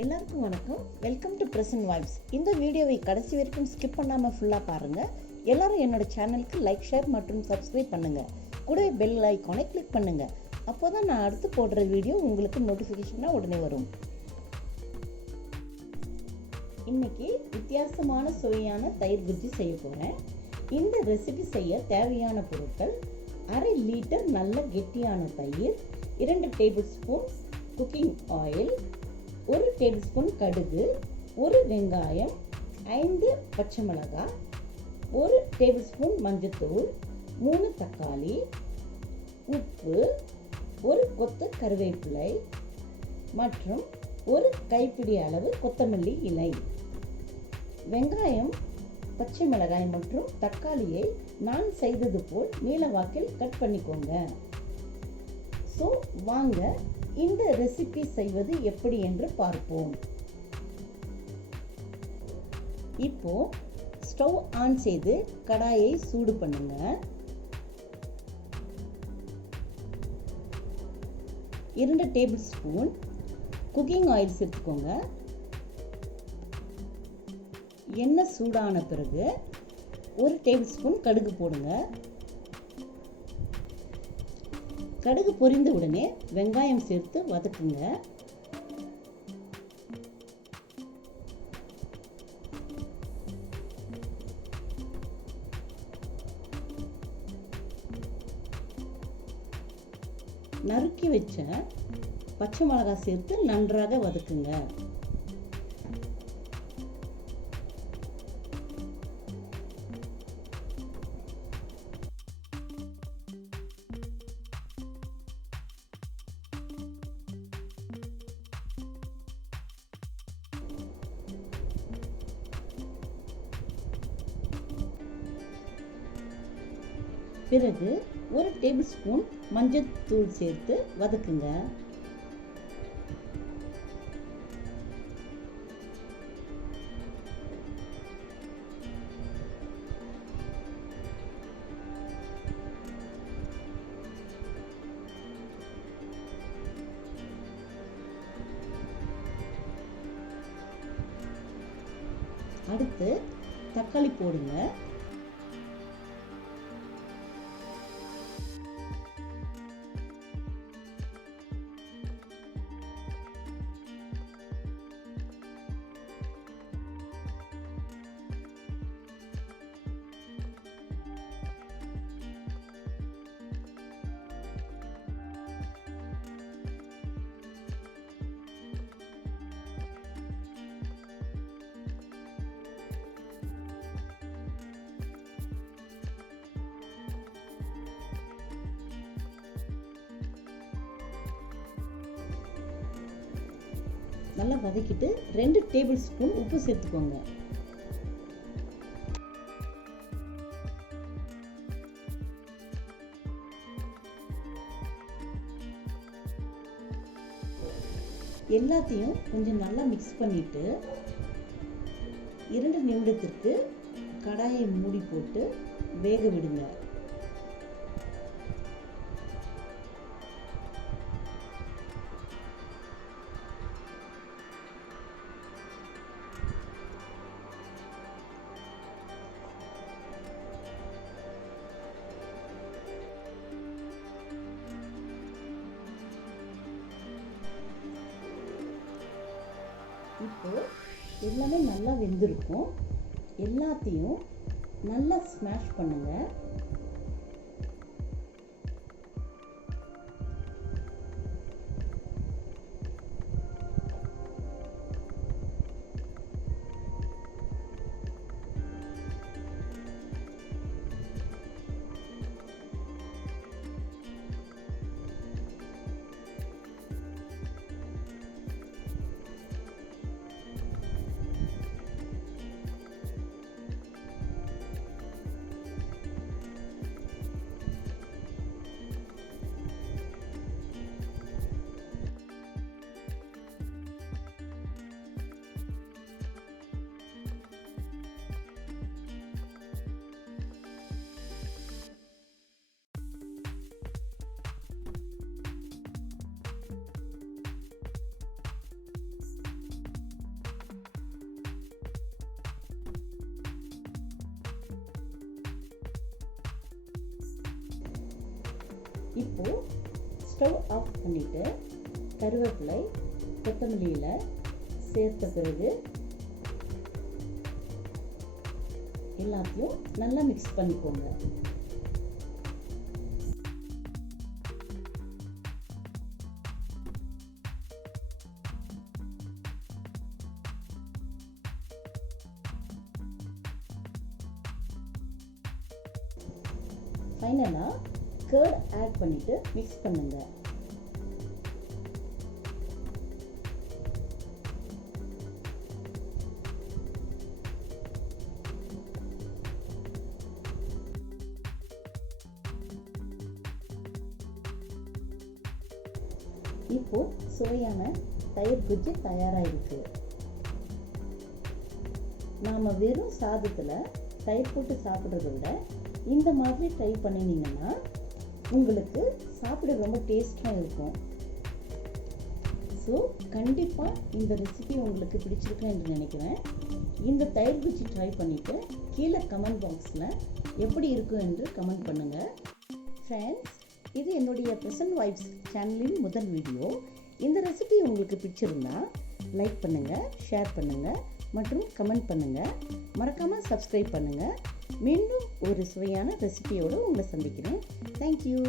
எல்லாருக்கும் வணக்கம். Welcome to Present Vibes. இந்த வீடியோவை கடைசி வரைக்கும் ஸ்கிப் பண்ணாமல் ஃபுல்லாக பாருங்கள். எல்லாரும் என்னோட சேனலுக்கு லைக், ஷேர் மற்றும் சப்ஸ்கிரைப் பண்ணுங்கள். கூடவே பெல் ஐக்கானை கிளிக் பண்ணுங்கள். அப்போ தான் நான் அடுத்து போடுற வீடியோ உங்களுக்கு நோட்டிஃபிகேஷனாக உடனே வரும். இன்னைக்கு வித்தியாசமான சுவையான தயிர் குஜ்ஜி செய்ய போகிறேன். இந்த ரெசிபி செய்ய தேவையான பொருட்கள்: அரை லிட்டர் நல்ல கெட்டியான தயிர், 2 table spoon cooking oil, 1 table spoon கடுகு, 1 வெங்காயம், 5 பச்சை மிளகாய், 1 டேபிள் ஸ்பூன் மஞ்சள்தூள், 3 தக்காளி, உப்பு, 1 கொத்து கருவேப்பிலை மற்றும் 1 கைப்பிடி அளவு கொத்தமல்லி இலை. வெங்காயம், பச்சை மிளகாய் மற்றும் தக்காளியை நான் செய்தது போல் நீளவாக்கில் கட் பண்ணிக்கோங்க. ஸோ வாங்க இந்த ரெசிபி செய்வது எப்படி என்று பார்ப்போம். இப்போ ஸ்டவ் ஆன் செய்து கடாயை சூடு பண்ணுங்க. இரண்டு டேபிள் ஸ்பூன் குக்கிங் ஆயில் சேர்த்துக்கோங்க. எண்ணெய் சூடான பிறகு 1 டேபிள் ஸ்பூன் கடுகு போடுங்க. கடுகு பொரிந்த உடனே வெங்காயம் சேர்த்து வதக்குங்க. நறுக்கி வச்ச பச்சை மிளகாய் சேர்த்து நன்றாக வதக்குங்க. பிறகு 1 டேபிள் ஸ்பூன் மஞ்சள் தூள் சேர்த்து வதக்குங்க. அடுத்து தக்காளி போடுங்க. நல்லா வதக்கிட்டு 2 டேபிள் ஸ்பூன் உப்பு சேர்த்துக்கோங்க. எல்லாத்தையும் கொஞ்சம் நல்லா மிக்ஸ் பண்ணிட்டு 2 நிமிடத்திற்கு கடாயை மூடி போட்டு வேக விடுங்க. இப்போ எல்லாமே நல்லா வெந்திருக்கும். எல்லாத்தையும் நல்லா ஸ்மாஷ் பண்ணுங்க. இப்போது ஸ்டவ் ஆஃப் பண்ணிவிட்டு கருவேப்பிலை கொத்தமல்லியில் சேர்த்த பிறகு எல்லாத்தையும் நல்லா மிக்ஸ் பண்ணிக்கோங்க. ஃபைனலாக கர்ட் ஆட் பண்ணிவிட்டு மிக்ஸ் பண்ணுங்கள். இப்போ சுவையான தயிர் குஜ்ஜி தயாராக இருக்கு. நாம் வெறும் சாதத்தில் தயிர் போட்டு சாப்பிட்றத விட இந்த மாதிரி ட்ரை பண்ணினீங்கன்னா உங்களுக்கு சாப்பிட ரொம்ப டேஸ்டாக இருக்கும். ஸோ கண்டிப்பாக இந்த ரெசிபி உங்களுக்கு பிடிச்சிருக்கும் என்று நினைக்கிறேன். இந்த தயிர் குஜ்ஜி ட்ரை பண்ணிவிட்டு கீழே கமெண்ட் பாக்ஸில் எப்படி இருக்கும் என்று கமெண்ட் பண்ணுங்கள். ஃப்ரெண்ட்ஸ், இது என்னுடைய ப்ரெசன்ட் வைப்ஸ் சேனலின் முதல் வீடியோ. இந்த ரெசிபி உங்களுக்கு பிடிச்சிருந்தா லைக் பண்ணுங்கள், ஷேர் பண்ணுங்கள் மற்றும் கமெண்ட் பண்ணுங்கள். மறக்காமல் சப்ஸ்கிரைப் பண்ணுங்கள். மீண்டும் ஒரு சுவையான ரெசிபியோடு உங்களை சந்திக்கிறேன். தேங்க்யூ.